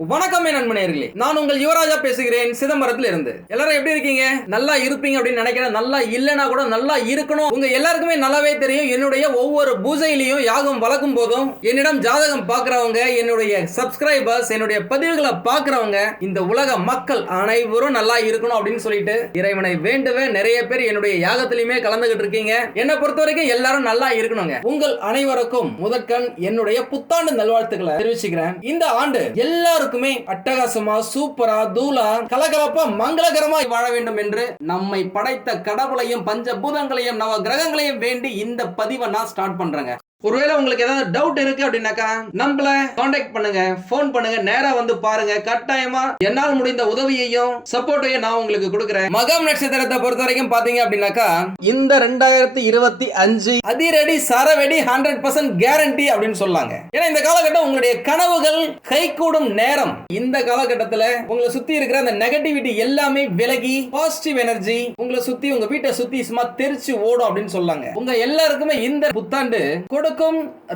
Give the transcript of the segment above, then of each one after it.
வணக்கம் நண்பனேர்களே, நான் உங்கள் யுவராஜா பேசுகிறேன் சிதம்பரத்தில் இருந்து. எல்லாரும் எப்படி இருக்கீங்க? நல்லா இருப்பீங்க அப்படின்னு நினைக்கிறேன். நல்லா இல்லைன்னா கூட நல்லா இருக்கணும். உங்க எல்லாருக்குமே நல்லாவே தெரியும், என்னுடைய ஒவ்வொரு பூஜையிலையும் யாகம் வளர்க்கும் போதும் என்னிடம் ஜாதகம் பார்க்கிறவங்க, என்னுடைய சப்ஸ்கிரைபர்ஸ், என்னுடைய பதிவுகளை பார்க்கிறவங்க, இந்த உலக மக்கள் அனைவரும் நல்லா இருக்கணும் அப்படின்னு சொல்லிட்டு இறைவனை வேண்டுவே நிறைய பேர் என்னுடைய யாகத்திலுமே கலந்துகிட்டு இருக்கீங்க. என்னை பொறுத்த வரைக்கும் எல்லாரும் நல்லா இருக்கணுங்க. உங்கள் அனைவருக்கும் முதற்கண் என்னுடைய புத்தாண்டு நல்வாழ்த்துக்களை தெரிவிச்சுக்கிறேன். இந்த ஆண்டு எல்லாரும் அட்டகாசமா, சூப்பரா, தூளா, கலகலப்பா, மங்களகரமா வாழ வேண்டும் என்று நம்மை படைத்த கடவுளையும் பஞ்சபூதங்களையும் நவ கிரகங்களையும் வேண்டி இந்த பதிவை நான் ஸ்டார்ட் பண்றேங்க. ஒருவேளை உங்களுக்கு ஏதாவது டவுட் இருக்கு அப்படின்னாக்கா நம்மள கான்டாக்ட் பண்ணுங்க, போன் பண்ணுங்க, நேரா வந்து பாருங்க. கட்டாயமா என்னால் முடிந்த உதவியையும் சப்போர்ட்டையும் நான் உங்களுக்கு கொடுக்கிறேன். மகம் நட்சத்திரத்தை பொறுத்த வரைக்கும் பாத்தீங்க அப்படின்னாக்கா இந்த 2025 அதிரடி சரவெடி 100% கேரண்டி அப்படின்னு சொல்லாங்க. ஏன்னா இந்த காலகட்டம் உங்களுடைய கனவுகள் கைகூடும் நேரம். இந்த காலகட்டத்தில் உங்களை சுத்தி இருக்கிற அந்த நெகட்டிவிட்டி எல்லாமே விலகி பாசிட்டிவ் எனர்ஜி உங்களை சுத்தி, உங்க வீட்டை சுத்தி சும்மா தெரிச்சு ஓடும் அப்படின்னு சொல்லாங்க. உங்க எல்லாருக்குமே இந்த புத்தாண்டு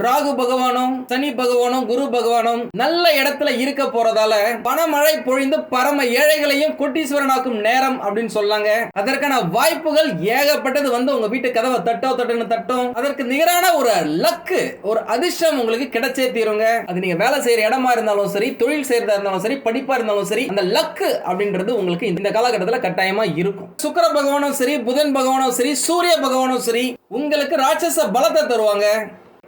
ராகு பகவானும் சனி பகவானும் குரு பகவானும் நல்ல இடத்துல இருக்க போறதால பணமழை பொழிந்து பரம ஏழைகளையும் கோட்டீஸ்வரனாக்கும் நேரம் அப்படின்னு சொல்லாங்க. அதற்கான வாய்ப்புகள் ஏகப்பட்டது வந்து உங்க வீட்டு கதவை தட்டும். அதற்கு நிகரான ஒரு லக்கு, ஒரு அதிர்ஷ்டம் உங்களுக்கு கிடைச்சே தீருங்க. அது நீங்க வேலை செய்யற இடமா இருந்தாலும் சரி, தொழில் செய்யறதா இருந்தாலும் சரி, படிப்பா இருந்தாலும் சரி, அந்த லக்கு அப்படின்றது உங்களுக்கு இந்த காலகட்டத்தில் கட்டாயமா இருக்கும். சுக்கிர பகவானும் சரி, புதன் பகவானும் சரி, சூரிய பகவானும் சரி உங்களுக்கு ராட்சச பலத்தை தருவாங்க.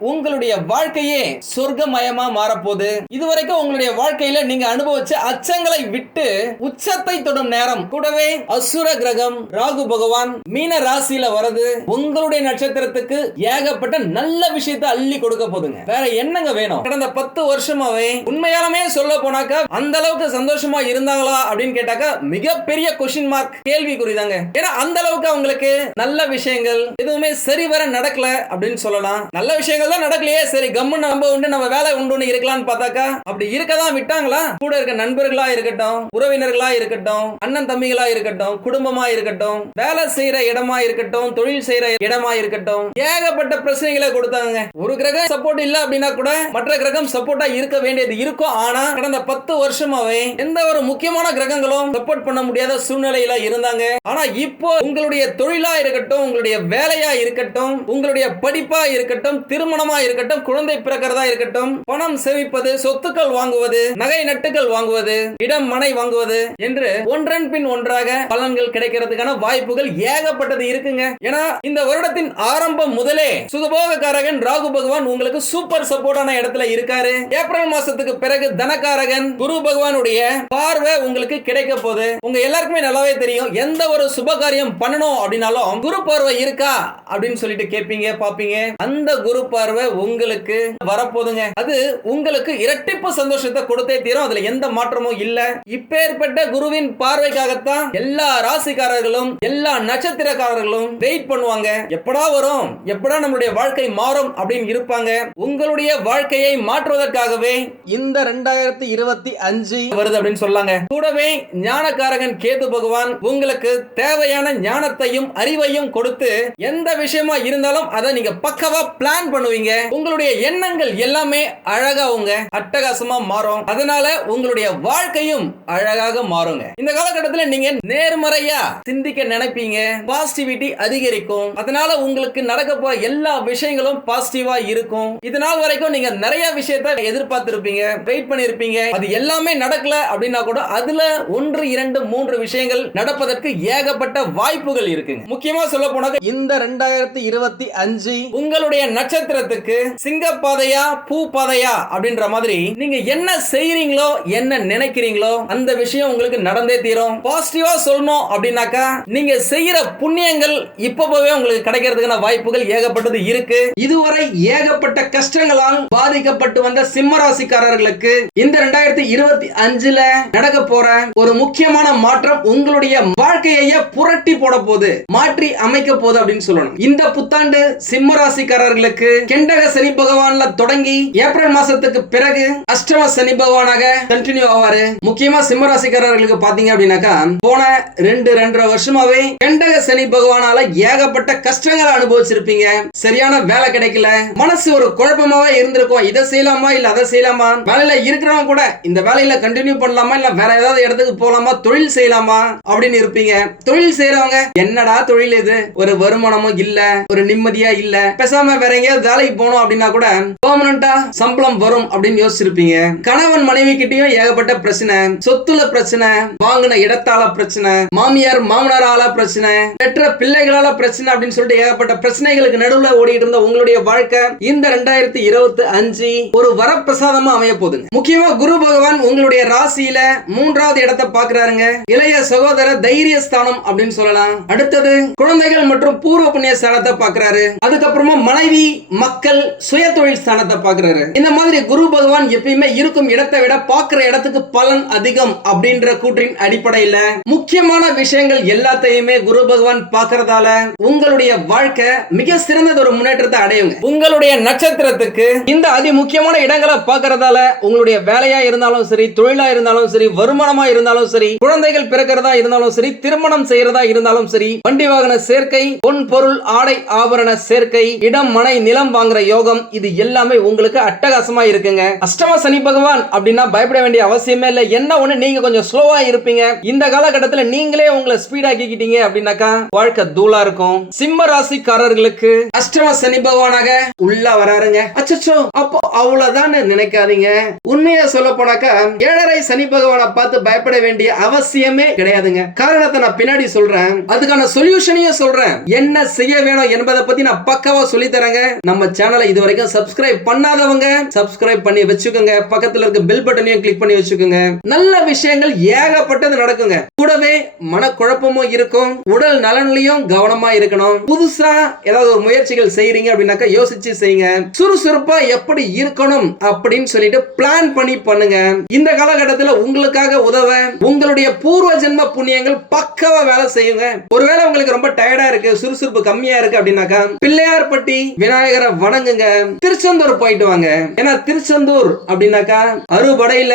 உங்களுடைய வாழ்க்கையே சொர்க்கமயமா மாறப்போகுது. இதுவரைக்கும் உங்களுடைய வாழ்க்கையில நீங்க அனுபவிச்ச அச்சங்களை விட்டு உச்சத்தை தொடும் நேரம். கூடவே அசுர கிரகம் ராகு பகவான் மீன ராசியில வரது உங்களுடைய நட்சத்திரத்துக்கு ஏகப்பட்ட நல்ல விஷயத்தை அள்ளி கொடுக்க போதுங்க. வேற என்னங்க வேணும்? கடந்த 10 வருஷமாவே உண்மையாலுமே சொல்ல போனாக்கா அந்த அளவுக்கு சந்தோஷமா இருந்தாங்களா அப்படின்னு கேட்டாக்கா மிகப்பெரிய கொஸ்டின் மார்க், கேள்விக்குறிதாங்க. ஏன்னா அந்த அளவுக்கு அவங்களுக்கு நல்ல விஷயங்கள் எதுவுமே சரிவர நடக்கல அப்படின்னு சொல்லலாம். நல்ல விஷயங்கள் நடக்கலையே, சரி கம்முன்னு நம்ம உண்டு, நம்ம வேலை உண்டு இருக்கலாம்னு பார்த்தாக்கா அப்படி இருக்கதான் விட்டாங்களா? கூட இருக்க நண்பர்களா இருக்கட்டும், உறவினர்களா இருக்கட்டும், அண்ணன் தம்பிகளா இருக்கட்டும், குடும்பமா இருக்கட்டும், வேலை செய்யற இடமா இருக்கட்டும், தொழில் செய்யற இடமா இருக்கட்டும், ஏகப்பட்ட பிரச்சனைகளை கொடுத்தாங்க. ஒரு கிரகம் சப்போர்ட் இல்ல அப்படின்னா கூட மற்ற கிரகம் சப்போர்ட்டா இருக்க வேண்டியது இருக்கும். ஆனா கடந்த 10 வருஷமாவே எந்த ஒரு முக்கியமான கிரகங்களும் சப்போர்ட் பண்ண முடியாத சூழ்நிலையில இருந்தாங்க. ஆனா இப்போ உங்களுடைய தொழிலா இருக்கட்டும், உங்களுடைய வேலையா இருக்கட்டும், உங்களுடைய படிப்பா இருக்கட்டும், திருமணமா இருக்கட்டும், குழந்தை பிறக்கிறதா இருக்கட்டும், பணம் சேமிப்பது, சொத்துக்கள் வாங்குவது, நகை நட்டுகள் வாங்குவது, இடம் மனை வாங்குவது என்று ஒன்றன் பின் ஒன்றாக பலன்கள் கிடைக்கிறதுக்கான வாய்ப்புகள் ஏகப்பட்டது இருக்குங்க. ஏன்னா இந்த வருடத்தின் ஆரம்பம் முதலே சுகபோகக்காரகன் ராகு பகவான் உங்களுக்கு சூப்பர் சப்போர்ட்டான இடத்துல இருக்காரு. ஏப்ரல் மாசத்துக்கு பிறகு தனகாரகன் குரு பகவானுடைய பார்வை உங்களுக்கு கிடைக்க போகுது. உங்க எல்லாருக்குமே நல்லாவே தெரியும், எந்த ஒரு சுபகாரியம் பண்ணணும் அப்படின்னாலும் குரு பார்வை இருக்கா அப்படின்னு சொல்லிட்டு கேட்பீங்க, பாப்பீங்க. அந்த குரு பார்வை உங்களுக்கு வரப்போதுங்க. அது உங்களுக்கு இரட்டிப்பு சந்தோஷத்தை கொடுத்தே தீரும். அதுல எந்த மாற்றமும் இல்ல. இப்பேற்பட்ட குருவின் பார்வைக்காகத்தான் எல்லா ராசிக்காரர்களும் எல்லா நட்சத்திரக்காரர்களும் வெயிட் பண்ணுவாங்க. எப்படா வரும், எப்படா நம்மளுடைய வாழ்க்கை மாறும் அப்படின்னு இருப்பாங்க. உங்களுடைய வாழ்க்கையை மாற்றுவதற்காகவே இந்த 2025 வருது அப்படின்னு சொல்லாங்க. கூடவே ஞானக்காரகன் கேது பகவான் உங்களுக்கு தேவையான ஞானத்தையும் அறிவையும் கொடுத்து எந்த விஷயமா இருந்தாலும் அதை நீங்க பக்கவா பிளான் பண்ணுவீங்க. உங்களுடைய எண்ணங்கள் எல்லாமே அழகா உங்க அட்டகாசமா மாறும். அதனால உங்களுடைய வாழ்க்கையும் அழகாக மாறுங்க. இந்த காலகட்டத்தில் நீங்க நேர்மறையா சிந்திக்க நினைப்பீங்க, பாசிட்டிவிட்டி அதிகரிக்கும். அதனால உங்களுக்கு நடக்க போற எல்லா விஷயங்களும் பாசிட்டிவா இருக்கும். இதனால் வரைக்கும் நீங்க நிறைய விஷயத்தை எதிர்பார்த்திருப்பீங்க, வெயிட் பண்ணிருப்பீங்க. அது எல்லாமே நடக்கல அப்படின்னா கூட அதுல 1, 2, 3 விஷயங்கள் நடப்பதற்கு ஏகப்பட்ட வாய்ப்புகள் இருக்குங்க. முக்கியமா சொல்ல போனாக்க இந்த 2025 உங்களுடைய நட்சத்திரத்துக்கு சிங்க பாதையா பூ பாதையா அப்படின்ற மாதிரி நீங்க என்ன செய்றீங்களோ, என்ன நினைக்கிறீங்களோ அந்த விஷயம் உங்களுக்கு நடந்தே தீரும். பாசிட்டிவா சொல்லணும் அப்படின்னாக்கா நீங்க செய்யற புண்ணியங்கள் இப்பவே உங்களுக்கு கிடைக்கிறதுக்கான வாய்ப்புகள் ஏகப்பட்டது இருக்கு. இதுவரை ஏகப்பட்ட கஷ்டங்களால் பாதிக்கப்பட்டு வந்த சிம்ம ராசிக்காரர்களுக்கு இந்த 2025ல நடக்க போற ஒரு முக்கியமான மாற்றம் உங்களுடைய வாழ்க்கையை புரட்டி போட போது, மாற்றி அமைக்க போது அப்படின்னு சொல்லணும். இந்த புத்தாண்டு சிம்ம ராசிக்காரர்களுக்கு கெண்டக சனி பகவான்ல தொடங்கி ஏப்ரல் மாசத்துக்கு பிறகு அஷ்டம சனி பகவானாக கண்டினியூ ஆவாரு. முக்கியமா சிம்ம ராசிக்காரர்களுக்கு பாத்தீங்க அப்படின்னாக்கா போன 2.5 வருஷமாவே கெண்டக சனி பகவானால ஏகப்பட்ட கஷ்டங்களை அனுபவிச்சிருப்பீங்க. சரியான வேலை கிடைக்கல, மனசு ஒரு குழப்பமாவே இருந்திருக்கும். இதை செய்யலாமா இல்ல அதை செய்யலாமா, வேலையில இருக்கிறவங்க கூட இந்த வேலையில கண்டினியூ பண்ணலாமா இல்ல வேற ஏதாவது இடத்துக்கு போலாமா, தொழில் செய்யலாமா அப்படின்னு இருப்பீங்க. தொழில் செய்யறவங்க என்னடா தொழில் இது, ஒரு வருமானமும் இல்ல, ஒரு நிம்மதியா இல்ல, பேசாம வேற எங்கேயாவது வேலைக்கு போனோம் அப்படின்னா கூட பெர்மனண்டா சம்பளம் வரும் அப்படின்னு யோசிச்சிருப்பீங்க. கணவன் மனைவி கிட்டயும் ஏகப்பட்ட பிரச்சனை, சொத்துல பிரச்சனை, வாங்கின இடத்தால பிரச்சனை, மாமியார் மாமனாரால பிரச்சனை, பெற்ற பிள்ளைகளால பிரச்சனை அப்படின்னு சொல்லிட்டு ஏகப்பட்ட பிரச்சனைகளுக்கு நடுவுல ஓடிட்டு இருந்த உங்களுடைய வாழ்க்கை இந்த 2025 ஒரு வரப்பிரசாதமா அமைய போகுதுங்க. முக்கியமா குரு பகவான் உங்களுடைய ராசியில 3வது இடத்தை பாக்குறாருங்க. இளைய சகோதர தைரிய ஸ்தானம் அப்படின்னு சொல்லலாம். அடுத்தது குழந்தைகள் மற்றும் பூர்வ புண்ணிய ஸ்தானத்தை பாக்குறாரு. அதுக்கப்புறமா மனைவி மக்கள் சுய தொழில் ஸ்தானத்தை பாக்குறாரு. இந்த மாதிரி குரு பகவான் எப்பயுமே இருக்கும் இடத்தை விட பாக்குற இடத்துக்கு பலன் அதிகம் அப்படின்ற கூற்றின் அடிப்படையில முக்கியமான விஷயங்கள் எல்லாத்தையுமே குரு பகவான் பாக்குறதால உங்களுடைய வாழ்க்கை மிக சிறந்த ஒரு முன்னேற்றத்தை அடையுங்க. உங்களுடைய நட்சத்திரத்துக்கு இந்த அதி முக்கியமான இடங்களை பாக்குறதால உங்களுடைய வேலையா இருந்தாலும் சரி, தொழிலா இருந்தாலும் சரி, வருமானமா இருந்தாலும் சரி, குழந்தைகள் பிறக்கிறதா இருந்தாலும் சரி, திருமணம் செய்யறதா இருந்தாலும் சரி, வண்டி வாகன சேர்க்கை, பொன் பொருள் ஆடை ஆபரண சேர்க்கை, இடம் மனை நிலம் வாங்குற யோகம், இது எல்லாமே உங்களுக்கு அட்டகாசமா இருக்குங்க. அஷ்டம சனி பகவான் அப்படின்னா பயப்பட வேண்டிய அவசியமே இல்ல. என்ன ஒண்ணு, நீங்க கொஞ்சம் ஸ்லோவா இருப்பீங்க. இந்த காலகட்டத்தில் நீங்களே உங்களை ஸ்பீட் ஆக்கிக்கிட்டீங்க அப்படின்னாக்கா வாழ்க்கை தூளா இருக்கும். சிம்ம ராசிக்காரர்களுக்கு அஷ்டம சனி பகவானாக உள்ள வராருங்க. அச்சச்சோ, அப்போ அவ்வளவுதான் நினைக்காதீங்க. உண்மையா சொல்ல போனாக்கா 7.5 சனி பகவானை பார்த்து பயப்பட வேண்டிய அவசியமே கிடையாதுங்க. காரணத்தை நான் பின்னாடி சொல்றேன், அதுக்கான சொல்யூஷனையும் சொல்றேன். என்ன செய்ய வேணும் என்பதை பத்தி நான் பக்காவா சொல்லி தரேங்க. நம்ம சேனலை இதுவரைக்கும் சப்ஸ்கிரைப் பண்ணாதவங்க சப்ஸ்கிரைப் பண்ணி வச்சுக்கோங்க. பக்கத்துல இருக்க பெல் பட்டனையும் கிளிக் பண்ணி வச்சுக்கோங்க. நல்ல விஷயங்கள் ஏகப்பட்டது நடக்குங்க. கூடவே மனக்குழப்பமும் இருக்கும், உடல் நலன்லயும் கவனமா இருக்கணும். புதுசா ஏதாவது ஒரு முயற்சிகள் செய்யறீங்க அப்படின்னாக்கா யோசிச்சு செய்யுங்க. சுறுசுறுப்பா எப்படி இருக்கணும் அப்படின்னு சொல்லிட்டு பிளான் பண்ணி பண்ணுங்க. இந்த காலகட்டத்தில் உங்களுக்காக உதவ உங்களுடைய பூர்வ ஜென்ம புண்ணியங்கள் பக்காவா வேலை செய்யுங்க. ஒருவேளை உங்களுக்கு ரொம்ப டயர்டா இருக்கு, சுறுசுறுப்பு கம்மியா இருக்கு அப்படின்னாக்கா பிள்ளையார்பட்டி விநாயகரை வணங்குங்க. திருச்செந்தூர் போயிட்டு வாங்க. ஏன்னா திருச்செந்தூர் அப்படின்னாக்கா அறுபடையில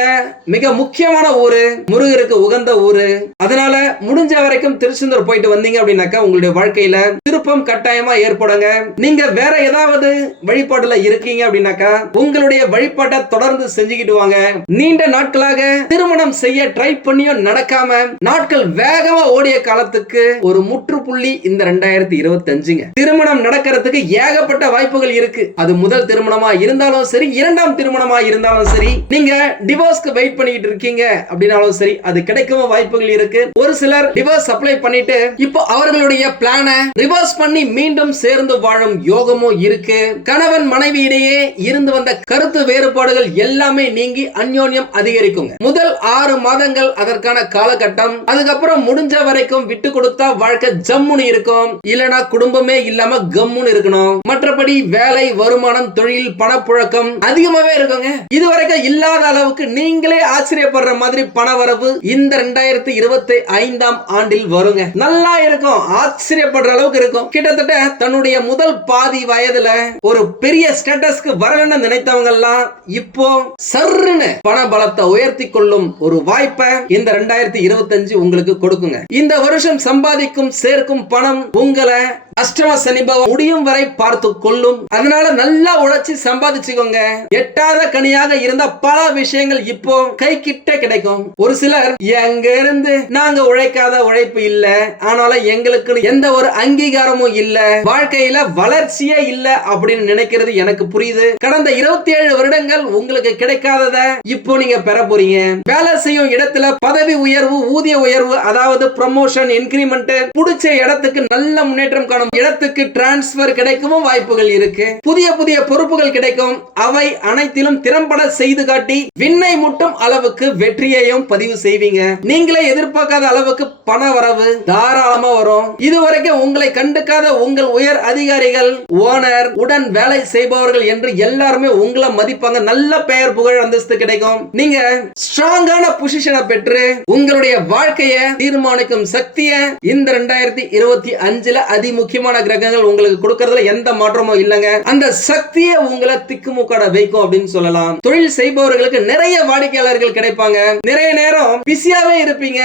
மிக முக்கியமான ஊரு, முருகருக்கு உகந்த ஊரு. அதனால முடிஞ்ச வரைக்கும் திருச்செந்தூர் போயிட்டு வந்தீங்க அப்படின்னாக்கா உங்களுடைய வாழ்க்கையில திருப்பம் கட்டாயமா ஏற்படுங்க. நீங்க வேற ஏதாவது வழிபாடுல இருக்கீங்க அப்படின்னாக்கா உங்களுடைய வழிபாட்டை தொடர்ந்து செஞ்சுக்கிட்டு வாங்க. நீண்ட நாட்களாக திருமணம் செய்ய ட்ரை பண்ணியும் நடக்காம நாட்கள் வேகமா ஓடிய காலத்துக்கு ஒரு முற்றுப்புள்ளி இந்த 2025ங்க. திருமணம் நடக்கிறதுக்கு ஏகப்பட்ட வாய்ப்புகள் இருக்கு. அது முதல் திருமணமா இருந்தாலும் சரி, இரண்டாம் திருமணமா இருந்தாலும் சரி, நீங்க டிவோர்ஸ்க்கு வெயிட் பண்ணிட்டு இருக்கீங்க அப்படினாலும் சரி, அது கிடைக்கவும் வாய்ப்புகள் இருக்கு. ஒரு சிலர் டிவோர்ஸ் அப்ளை பண்ணிட்டு இப்போ அவர்களுடைய பிளானை ரிவர்ஸ் பண்ணி மீண்டும் சேர்ந்து வாழும் யோகமும் இருக்கு. கணவன் மனைவி இடையே இருந்து வந்த கருத்து வேறுபாடுகள் எல்லாமே நீங்கி அந்யோன்யம் அதிகரிக்குங்க. முதல் 6 மாதங்கள் அதற்கான காலகட்டம். அதுக்கப்புறம் முடிஞ்ச வரைக்கும் விட்டு கொடுத்தா வாழ்க்கை ஜம்முன்னு இருக்கும், இல்லனா குடும்பமே இல்லாம கம்முன்னு இருக்கணும். மற்றபடி வேலை, வருமானம், தொழில், பணப்புழக்கம் அதிகமாவே இருக்குங்க. இதுவரைக்கும் இல்லாத அளவுக்கு நீங்களே ஆச்சரியப்படுற மாதிரி பணவரவு இந்த 2025ஆம் ஆண்டில் வருங்க. நல்லா இருக்கும், ஆச்சரியப்படுற அளவுக்கு இருக்கும். கிட்டத்தட்ட தன்னுடைய முதல் பாதி வயதுல ஒரு பெரிய ஸ்டேட்டஸ்க்கு வரணும்னு நினைத்தவங்க எல்லாம் இப்போ சர்ருன்னு பண பலத்தை உயர்த்தி கொள்ளும் ஒரு வாய்ப்பை இந்த 2025 உங்களுக்கு கொடுக்குங்க. இந்த வருஷம் சம்பாதிக்கும் சேர்க்கும் பணம் உங்களை அஷ்டம சனி பகவான் முடியும் வரை பார்த்து கொள்ளும். அதனால நல்லா உழைச்சி சம்பாதிச்சுக்கோங்க. எட்டாத கனியாக இருந்த பல விஷயங்கள் இப்போ கை கிட்ட கிடைக்கும். ஒரு சிலர் எங்க இருந்து நாங்க உழைக்காத உழைப்பு இல்ல, ஆனாலும் எங்களுக்கு எந்த ஒரு அங்கீகாரமும் இல்ல, வாழ்க்கையில வளர்ச்சியே இல்ல அப்படின்னு நினைக்கிறது எனக்கு புரியுது. கடந்த 27 வருடங்கள் உங்களுக்கு கிடைக்காதத இப்போ நீங்க பெற போறீங்க. வேலை செய்யும் இடத்துல பதவி உயர்வு, ஊதிய உயர்வு, அதாவது ப்ரமோஷன், இன்கிரிமெண்ட், புடிச்ச இடத்துக்கு நல்ல முன்னேற்றம் காணும் இடத்துக்கு டிரான்ஸ்பர் கிடைக்கவும் வாய்ப்புகள் இருக்கு. புதிய புதிய பொறுப்புகள் கிடைக்கும். அவை அனைத்திலும் திறம்பட செய்து காட்டி விண்ணை முட்டும் அளவுக்கு வெற்றியையும் பதிவு செய்வீங்க. நீங்களே எதிர்பார்க்காத அளவுக்கு பண வரவு தாராளமா வரும். இதுவரைக்கும் உங்களை கண்டுக்காத உங்கள் உயர் அதிகாரிகள், ஓனர், உடன் வேலை செய்பவர்கள் என்று எல்லாருமே உங்களை மதிப்பாங்க. நல்ல பெயர், புகழ், அந்தஸ்து கிடைக்கும். நீங்க ஸ்ட்ராங்கான பொசிஷனை பெற்று உங்களுடைய வாழ்க்கையை தீர்மானிக்கும் சக்தியை இந்த 2025ல அதி முக்கியமான கிரகங்கள் உங்களுக்கு கொடுக்கறதுல எந்த மாற்றமும் இல்லைங்க. அந்த சக்தியை உங்களை திக்குமுக்காட வைக்கும் அப்படின்னு சொல்லலாம். தொழில் செய்பவர்களுக்கு நிறைய வாடிக்கையாளர்கள் கிடைப்பாங்க. நிறைய நேரம் பிஸியாவே இருப்பீங்க.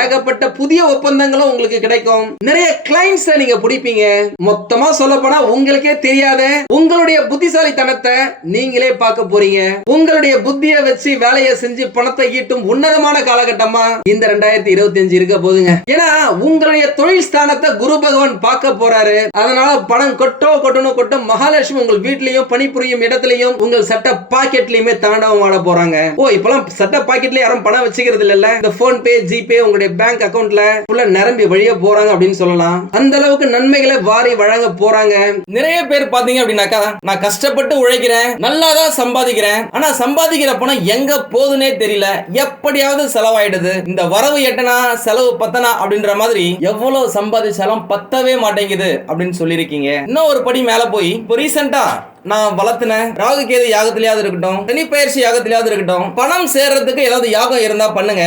ஏகப்பட்ட புதிய ஒப்பந்தங்களும் உங்களுக்கு கிடைக்கும். நிறைய கிளைண்ட்ஸ் நீங்க பிடிப்பீங்க. மொத்தமா சொல்ல போனா உங்களுக்கே தெரியாத உங்களுடைய புத்திசாலித்தனத்தை நீங்களே பார்க்க போறீங்க. உங்களுடைய புத்தியை வச்சு வேலையை செஞ்சு பணத்தை ஈட்டும் உன்னதமான காலகட்டமா இந்த 2025 இருக்க போதுங்க. ஏன்னா உங்களுடைய தொழில் ஸ்தானத்தை குரு பகவான் பார்க்க போறாரு. அதனால பணம் கொட்டும். மகாலட்சுமி உங்கள் வீட்லயும் பணிபுரியும் இடத்திலையும் உங்கள் சட்ட பாக்கெட்லயுமே தாண்டவம் ஆட போறாங்க. இப்பெல்லாம் சட்ட பாக்கெட்ல யாரும் பணம் வச்சுக்கிறது இல்ல. இந்த போன் பே, ஜிபே உங்களுடைய பேங்க் அக்கவுண்ட்ல ஃபுல்லா நிரம்பி வழிய போறாங்க அப்படின்னு சொல்லலாம். அந்த அளவுக்கு நன்மைகளை வாரி வழங்க போறாங்க. நிறைய பேர் பாத்தீங்க அப்படின்னாக்கா, நான் கஷ்டப்பட்டு உழைக்கிறேன், நல்லா தான் சம்பாதிக்கிறேன், ஆனா சம்பாதிக்கிற பணம் எங்க போகுதுன்னே தெரியல, எப்படியாவது செலவாயிடுது, இந்த வரவு எட்டனா செலவு பத்தனா அப்படின்ற மாதிரி எவ்வளவு சம்பாதிச்சாலும் பத்தவே மாட்டேங்குது அப்படின்னு சொல்லியிருக்கீங்க. இன்னும் ஒரு படி மேல போய் இப்போ ரீசெண்டா நான் வளர்த்தின ராகு கேது யாகத்திலேயாவது இருக்கட்டும், சனி பயிற்சி யாகத்திலேயாவது இருக்கட்டும், பணம் சேர்றதுக்கு ஏதாவது யாகம் இருந்தா பண்ணுங்க,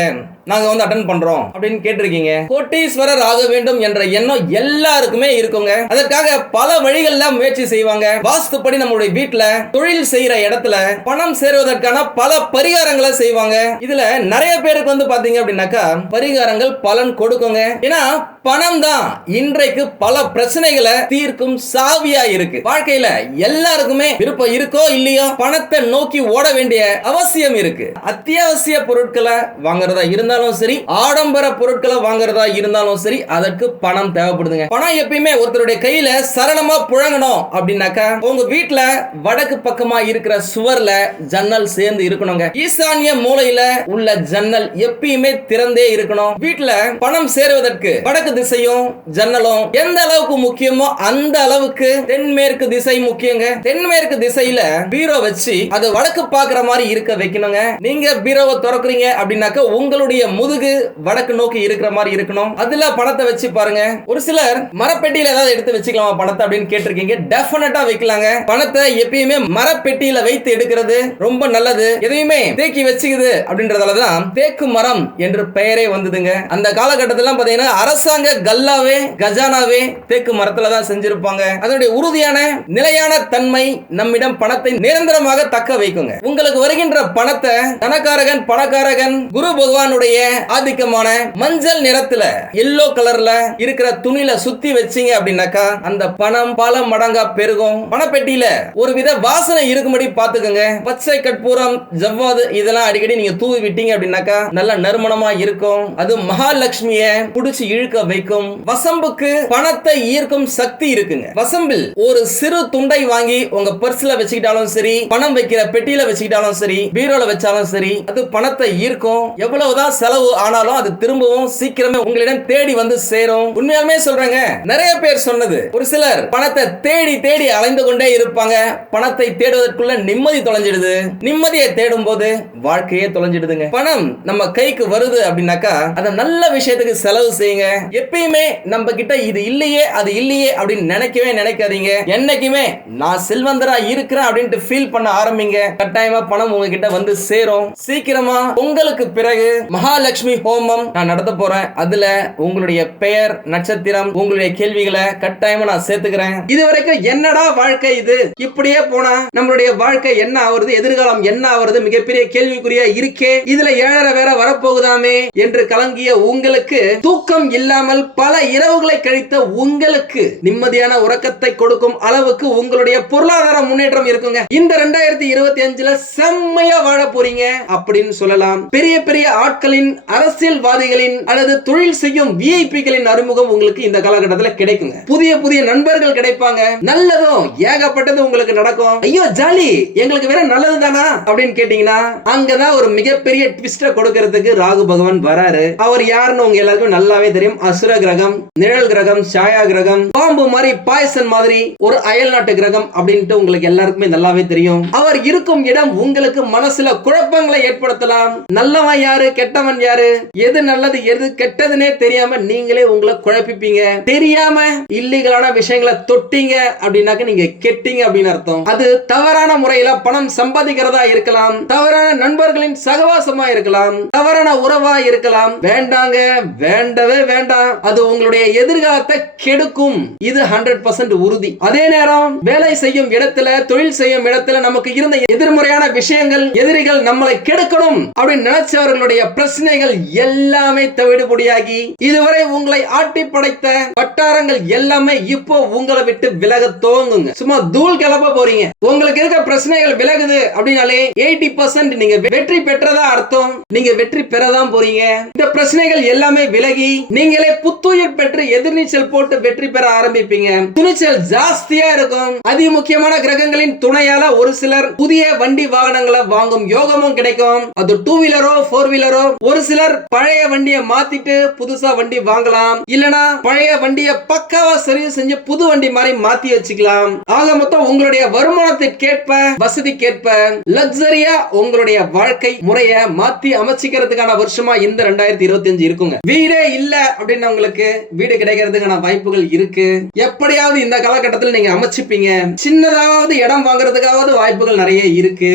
நாங்க அட்டன் பண்றோம் அப்படின்னு கேட்டிருக்கீங்க. கோட்டீஸ்வரர் ஆக வேண்டும் என்ற எண்ணம் எல்லாருக்குமே இருக்குங்க. அதற்காக பல வழிகள்ல முயற்சி செய்வாங்க. வாஸ்துப்படி நம்மளுடைய வீட்டுல தொழில் செய்யற இடத்துல பணம் சேருவதற்கான பல பரிகாரங்களை செய்வாங்க. இதுல நிறைய பேருக்கு பாத்தீங்க அப்படின்னாக்கா பரிகாரங்கள் பலன் கொடுக்குங்க. ஏன்னா பணம் தான் இன்றைக்கு பல பிரச்சனைகளை தீர்க்கும் சாவியா இருக்கு. வாழ்க்கையில எல்லாருக்குமே விருப்பம் இருக்கோ இல்லையோ பணத்தை நோக்கி ஓட வேண்டிய அவசியம் இருக்கு. அத்தியாவசிய பொருட்களை வாங்குறதா இருந்தாலும் சரி, ஆடம்பர பொருட்களை வாங்குறதா இருந்தாலும் சரி, அதற்கு பணம் தேவைப்படுதுங்க. பணம் எப்பயுமே ஒருத்தருடைய கையில சரளமா புழங்கணும் அப்படின்னாக்கா உங்க வீட்டுல வடக்கு பக்கமா இருக்கிற சுவர்ல ஜன்னல் சேர்ந்து இருக்கணுங்க. ஈசானிய மூலையில உள்ள ஜன்னல் எப்பயுமே திறந்தே இருக்கணும். வீட்டுல பணம் சேருவதற்கு வடக்கு திசையும் ஜன்னலும் எந்த அளவுக்கு முக்கியமோ அந்த அளவுக்கு தென்மேற்கு திசை முக்கியங்க. தென்மேற்கு திசையில பீரோ வச்சு அது வடக்கு பாக்குற மாதிரி இருக்க வைக்கணுங்க. நீங்க பீரோவை திறக்கிறீங்க அப்படின்னாக்க உங்களுடைய முதுகு வடக்கு நோக்கி இருக்கிற மாதிரி இருக்கணும். அதுல பணத்தை வச்சு பாருங்க. ஒரு சிலர் மரப்பெட்டியில ஏதாவது எடுத்து வச்சுக்கலாமா பணத்தை அப்படின்னு கேட்டிருக்கீங்க. டெஃபினட்டா வைக்கலாங்க. பணத்தை எப்பயுமே மரப்பெட்டியில வைத்து எடுக்கிறது ரொம்ப நல்லது. எதையுமே தேக்கி வச்சுக்குது அப்படின்றதாலதான் தேக்கு மரம் என்று பெயரே வந்ததுங்க. அந்த காலகட்டத்தில் பாத்தீங்கன்னா அரசாங்க கல்லாவே கஜானாவே தேக்கு மரத்துல தான் செஞ்சிருப்பாங்க. அதனுடைய உறுதியான நிலையான தன்மை நம்மிடம் பணத்தை நிரந்தரமாக தக்க வைக்குங்க. உங்களுக்கு வருகின்ற பணத்தை தனக்காரகன் பணக்காரகன் குரு பகவானுடைய ஆதிக்கமான மஞ்சள் நிறத்துல எல்லோ கலர்ல இருக்கிற துணியில சுத்தி வச்சீங்க அப்படின்னாக்கா அந்த பணம் பல மடங்கா பெருகும். பணப்பெட்டியில ஒரு வித வாசனை இருக்கும்படி பாத்துக்கோங்க. பச்சை கற்பூரம், ஜவ்வாது இதெல்லாம் அடிக்கடி நீங்க தூவி விட்டீங்க அப்படின்னாக்கா நல்ல நறுமணமா இருக்கும். அது மகாலட்சுமிய புடிச்சு இழுக்க வைக்கும். வசம்புக்கு பணத்தை ஈர்க்கும் சக்தி இருக்குங்க. வசம்பில் ஒரு சிறு துண்டை வாங்கி உங்க பர்ஸ்ல வச்சுக்கிட்டாலும் சரி, பணம் வைக்கிற பெட்டியில வச்சுக்கிட்டாலும் சரி, பீரோல வச்சாலும் சரி, அது பணத்தை ஈர்க்கும். எவ்வளவுதான் செலவு ஆனாலும் அது திரும்பவும் சீக்கிரமே உங்களிடம் தேடி வந்து சேரும். உண்மையாலுமே சொல்றேங்க, நிறைய பேர் சொன்னது. ஒரு சிலர் பணத்தை தேடி தேடி அலைந்து கொண்டே இருப்பாங்க. பணத்தை தேடுவதற்குள்ள நிம்மதி தொலைஞ்சிடுது. நிம்மதியை தேடும் போது வாழ்க்கையே தொலைஞ்சிடுதுங்க. பணம் நம்ம கைக்கு வருது அப்படின்னாக்கா அதை நல்ல விஷயத்துக்கு செலவு செய்யுங்க. எப்பயுமே நம்ம கிட்ட இது இல்லையே அது இல்லையே அப்படின்னு நினைக்கவே நினைக்காதீங்க. என்னைக்குமே நான் செல்வந்தரா இருக்கிறேன் அப்படின்ட்டு ஃபீல் பண்ண ஆரம்பிங்க. கட்டாயமா பணம் உங்ககிட்ட வந்து சேரும். சீக்கிரமா உங்களுக்கு பிறகு மகாலட்சுமி ஹோமம் நான் நடத்த போறேன். அதுல உங்களுடைய பெயர், நட்சத்திரம், உங்களுடைய கேள்விகளை கட்டாயமா நான் சேர்த்துக்கிறேன். இதுவரைக்கும் என்னடா வாழ்க்கை இது, இப்படியே போனா நம்மளுடைய வாழ்க்கை என்ன ஆவறது, எதிர்காலம் என்ன ஆவறது, மிகப்பெரிய கேள்விக்குறியா இருக்கே, இதுல 7.5 வேற வரப்போகுதாமே என்று கலங்கிய உங்களுக்கு, தூக்கம் இல்லாமல் பல இரவுகளை கழித்த உங்களுக்கு நிம்மதியான உறக்கத்தை கொடுக்கும் அளவுக்கு உங்களுடைய பொருளாதார முன்னேற்றம் இருக்குங்க. இந்த 2025ல செம்மையா வாழ போறீங்க அப்படின்னு சொல்லலாம். பெரிய பெரிய ஆட்களின், அரசியல்வாதிகளின் அல்லது தொழில் செய்யும் விஐபிகளின் அறிமுகம் உங்களுக்கு இந்த காலகட்டத்தில் கிடைக்குங்க. புதிய புதிய நண்பர்கள் கிடைப்பாங்க. நல்லதும் ஏகப்பட்டது உங்களுக்கு நடக்கும். ஐயோ ஜாலி, எங்களுக்கு வேற நல்லது தானா அப்படின்னு கேட்டீங்கன்னா அங்கதான் ஒரு மிகப்பெரிய ட்விஸ்ட கொடுக்கிறதுக்கு ராகு பகவான் வராரு. அவர் யாருன்னு உங்க எல்லாருக்கும் நல்லாவே தெரியும். அசுர கிரகம், நிழல் கிரகம், சாயா கிரகம், பாம்பு மாதிரி, பாய்சன் மாதிரி ஒரு அயல் நாட்டு கிரகம் அப்படின்ட்டு உங்களுக்கு எல்லாருக்குமே நல்லாவே தெரியும். அவர் இருக்கும் இடம் உங்களுக்கு மனசுல குழப்பங்களை ஏற்படுத்தலாம். நல்லவன் யாரு, கெட்டவன் யாரு, எது நல்லது எது கெட்டதுன்னே தெரியாம நீங்களே உங்களை குழப்பிப்பீங்க. தெரியாம இல்லீகலான விஷயங்களை தொட்டீங்க அப்படின்னாக்க நீங்க கெட்டீங்க அப்படின்னு அர்த்தம். அது தவறான முறையில பணம் சம்பாதிக்கிறதா இருக்கலாம், தவறான நண்பர்களின் சகவாசமா இருக்கலாம், தவறான உறவா இருக்கலாம். வேண்டாங்க, வேண்டவே வேண்டாம். அது உங்களுடைய எதிர்காலத்தை கெடுக்கும். இது 100% உறுதி. அதே நேரம் வேலை செய்யும் இடத்துல, தொழில் செய்யும் இடத்துல நமக்கு இருந்த எதிர்மறையான விஷயங்கள், எதிரிகள் நம்மளை கெடுக்கணும் அப்படின்னு நினைச்சவர்களுடைய பிரச்சனைகள் எல்லாமே தவிடுபொடியாகி இதுவரை உங்களை ஆட்டி படைத்த வட்டாரங்கள் எல்லாமே இப்போ உங்களை விட்டு விலக துவங்குங்க. சும்மா தூள் கிளப்ப போறீங்க. உங்களுக்கு இருக்க பிரச்சனைகள் விலகுது அப்படின்னாலே 80% நீங்க வெற்றி பெற்றதா அர்த்தம். நீங்க வெற்றி பெறதான் போறீங்க. இந்த பிரச்சனைகள் எல்லாமே விலகி நீங்களே புத்துயிர் பெற்று எதிர்நீச்சல் போட்டு வெற்றி பெற ஆரம்பிப்பீங்க. துணிச்சல் ஜாஸ்தியா இருக்கும். அதி முக்கியமான கிரகங்களின் துணையால ஒரு சிலர் புதிய வண்டி வாகனங்களை வாங்கும் யோகமும் கிடைக்கும். அது 2 வீலரோ 4 வீலரோ. ஒரு சிலர் பழைய வண்டியை மாத்திட்டு புதுசா வண்டி வாங்கலாம். இல்லனா பழைய வண்டியை பக்காவா சர்வீஸ் செஞ்சு புது வண்டி மாதிரி மாத்தி வச்சுக்கலாம். ஆக மொத்தம் உங்களுடைய வருமானத்திற்கேற்ப, வசதிக்கேற்ப லக்ஸரியா உங்களுடைய வாழ்க்கை முறைய மாத்தி அமைச்சிக்கிறதுக்கான வருஷமா இந்த 2025 இருக்குங்க. வீடே இல்ல அப்படின்னு உங்களுக்கு வீடு கிடைக்கிறதுக்கான வாய்ப்புகள் இருக்கு. எப்படியாவது இந்த காலகட்டத்தில் நீங்க அமைச்சுப்பீங்க. சின்னதாவது இடம் வாங்குறதுக்காவது வாய்ப்புகள் நிறைய இருக்கு.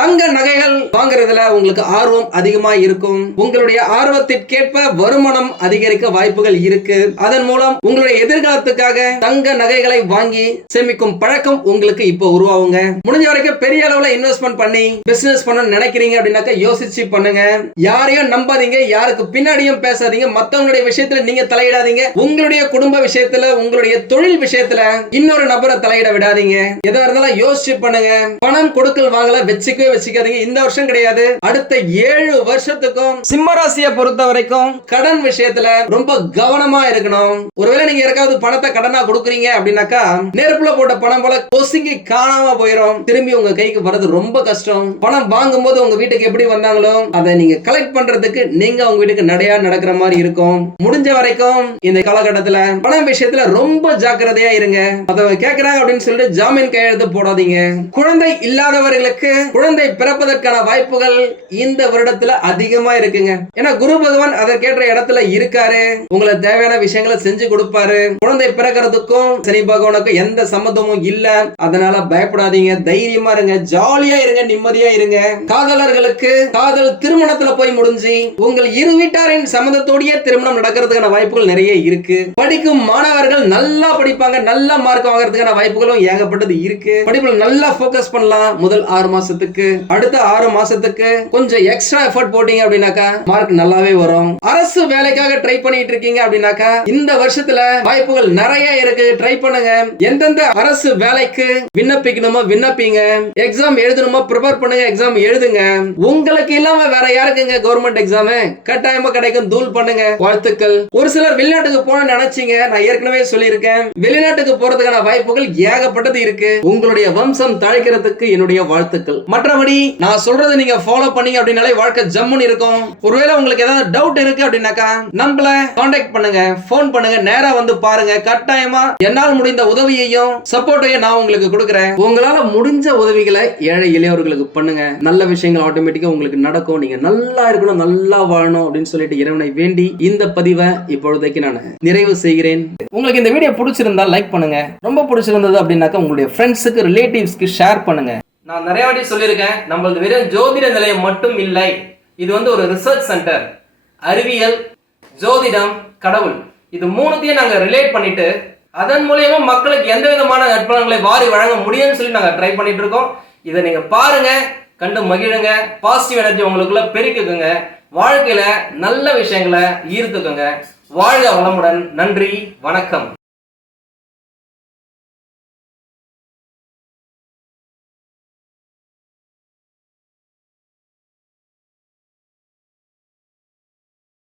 தங்க நகைகள் வாங்குறதுல உங்களுக்கு ஆர்வம் அதிகமா இருக்கும். உங்களுடைய ஆர்வத்திற்கேற்ப வருமானம் அதிகரிக்க வாய்ப்புகள் இருக்கு. அதன் மூலம் உங்களுடைய எதிர்காலத்துக்காக தங்க நகைகளை வாங்கி சேமிக்கும் பழக்கம் உங்களுக்கு இப்போ உருவாகுங்க. முடிஞ்ச வரைக்கும் பெரிய அளவுல இன்வெஸ்ட்மெண்ட் பண்ணி பிசினஸ் பண்ண நினைக்கிறீங்க அப்படின்னாக்க யோசிச்சு பண்ணுங்க. யாரையும் நம்பாதீங்க, யாருக்கு பின்னாடியும் பேசாதீங்க, மத்தவங்களுடைய விஷயத்துல நீங்க தலையிடாதீங்க. உங்களுடைய குடும்ப விஷயத்துல, உங்களுடைய தொழில் விஷயத்துல இன்னொரு நபரை தலையிட விடாதீங்க. எதா இருந்தாலும் யோசிச்சு பண்ணுங்க. பணம் கொடுக்கல் வாங்கல வச்சுக்கவே வச்சுக்காதீங்க. இந்த வருஷம் கிடையாது, அடுத்த 7 வருஷத்துக்கும் சிம்மராசியை பொறுத்த வரைக்கும் கடன் விஷயத்துல ரொம்ப கவனமா இருக்கணும். ஒருவேளை நீங்க யாருக்காவது பணத்தை கடனா கொடுக்குறீங்க அப்படின்னாக்கா நெருப்புல போட்ட பணம் போல பொசுங்கி காணாம போயிடும். திரும்பி உங்க கைக்கு வரது ரொம்ப கஷ்டம். பணம் வாங்கும் போது உங்க வீட்டுக்கு எப்படி வந்தாங்களோ அதை நீங்க கலெக்ட் பண்றதுக்கு நீங்க உங்க வீட்டுக்கு நடையா நடக்கிற மாதிரி இருக்கும். முடிஞ்ச வரைக்கும் இந்த காலகட்டத்துல பணம் விஷயத்துல ரொம்ப ஜாக்கிரதையா இருங்க. அதை கேட்கறாங்க அப்படின்னு சொல்லிட்டு ஜாமீன் கையெழுத்து போடாதீங்க. குழந்தை இல்லாதவர்களுக்கு குழந்தை பிறப்பதற்கான வாய்ப்புகள் இந்த வருடத்துல அதிகமா இருக்குங்க. ஏன்னா குரு பகவான் அதற்கேற்ற இடத்துல இருக்காரு. உங்களுக்கு தேவையான விஷயங்களை செஞ்சு கொடுப்பாரு. குழந்தை பிறக்கிறதுக்கும் சனி பகவானுக்கும் எந்த சம்மந்தமும் இல்ல. அதனால பயப்படாதீங்க, தைரியமா இருங்க, ஜாலியா இருங்க, நிம்மதியா இருங்க. காதலர்களுக்கு காதல் திருமணத்துல போய் முடிஞ்சு உங்கள் இரு வீட்டாரின் சம்மந்தத்தோடய திருமணம் நடக்கிறதுக்கான வாய்ப்புகள் நிறைய இருக்கு. படிக்கும் மாணவர்கள் நல்லா படிப்பாங்க, நல்ல மார்க் வாங்குறதுக்கான வாய்ப்புகளும் ஏகப்பட்டது இருக்கு. படிப்புல நல்லா போக்கஸ் பண்ணலாம். முதல் 6 மாசத்துக்கு, அடுத்த 6 மாசத்துக்கு கொஞ்சம் எக்ஸ்ட்ரா எஃபர்ட் போட்டீங்க அப்படின்னாக்கா மார்க் நல்லாவே வரும். அரசு வேலைக்காக ட்ரை பண்ணிட்டு இருக்கீங்க அப்படின்னாக்கா இந்த வருஷத்துல வாய்ப்புகள் நிறைய இருக்கு. ட்ரை பண்ணுங்க. எந்தெந்த அரசு வேலைக்கு விண்ணப்பிக்கணுமோ விண்ணப்பிங்க. எக்ஸாம் எழுதணுமோ ப்ரிப்பேர் பண்ணுங்க, எக்ஸாம் எழுதுங்க. உங்களுக்கு இல்லாம வேற யாருக்குங்க கவர்மெண்ட் எக்ஸாம்? கட்டாயமா கிடைக்கும். தூள் பண்ணுங்க. வாழ்த்துக்கள். ஒரு சிலர் வெளிநாட்டுக்கு போன நினைச்சீங்க. நான் ஏற்கனவே சொல்லியிருக்கேன், வெளிநாட்டுக்கு போறதுக்கான வாய்ப்புகள் ஏகப்பட்டது இருக்கு. உங்களுடைய வம்சம் தழைக்கிறதுக்கு என்னுடைய வாழ்த்துக்கள். மற்றபடி நான் சொல்றது நீங்க ஃபாலோ பண்ணீங்க அப்படின்னாலே வாழ்க்கை ஜம்முன்னு இருக்கும். ஒருவேளை உங்களுக்கு ஏதாவது டவுட் இருக்கு அப்படின்னாக்கா நம்மள கான்டாக்ட் பண்ணுங்க, போன் பண்ணுங்க, நேரா வந்து பாருங்க. கட்டாயமா என்னால் முடிந்த உதவியையும் சப்போர்ட்டையும் நான் உங்களுக்கு கொடுக்குறேன். உங்களால முடிஞ்ச உதவிகளை ஏழை எளியவர்களுக்கு பண்ணுங்க. நல்ல விஷயங்கள் ஆட்டோமேட்டிக்கா உங்களுக்கு நடக்கும். நீங்க நல்லா இருக்கணும், நல்லா வாழணும் அப்படின்னு சொல்லிட்டு இறைவனை வேண்டி இந்த பதிவை இப்பொழுதைக்கு நான் நிறைவு செய்கிறேன். உங்களுக்கு இந்த வீடியோ பிடிச்சிருந்தா லைக் பண்ணுங்க. ரொம்ப பிடிச்சிருந்தது அப்படின்னாக்கா உங்களுடைய ஃப்ரெண்ட்ஸுக்கு, ரிலேட்டிவ்ஸ்க்கு ஷேர் பண்ணுங்க. நான் நிறைய வாட்டி சொல்லியிருக்கேன், நம்மளது வெறும் ஜோதிட நிலையம் மட்டும் இல்லை. இது வந்து ஒரு ரிசர்ச் சென்டர். அறிவியல், ஜோதிடம், கடவுள், இது மூணுத்தையும் நாங்கள் ரிலேட் பண்ணிட்டு அதன் மூலியமா மக்களுக்கு எந்த விதமான நற்பலன்களை வாரி வழங்க முடியும்னு சொல்லி நாங்கள் ட்ரை பண்ணிட்டு இருக்கோம். இதை நீங்க பாருங்க, கண்டு மகிழுங்க, பாசிட்டிவ் எனர்ஜி உங்களுக்குள்ள பெருக்குங்க, வாழ்க்கையில நல்ல விஷயங்களை ஈர்த்துக்குங்க. வாழ்க வளமுடன். நன்றி, வணக்கம்.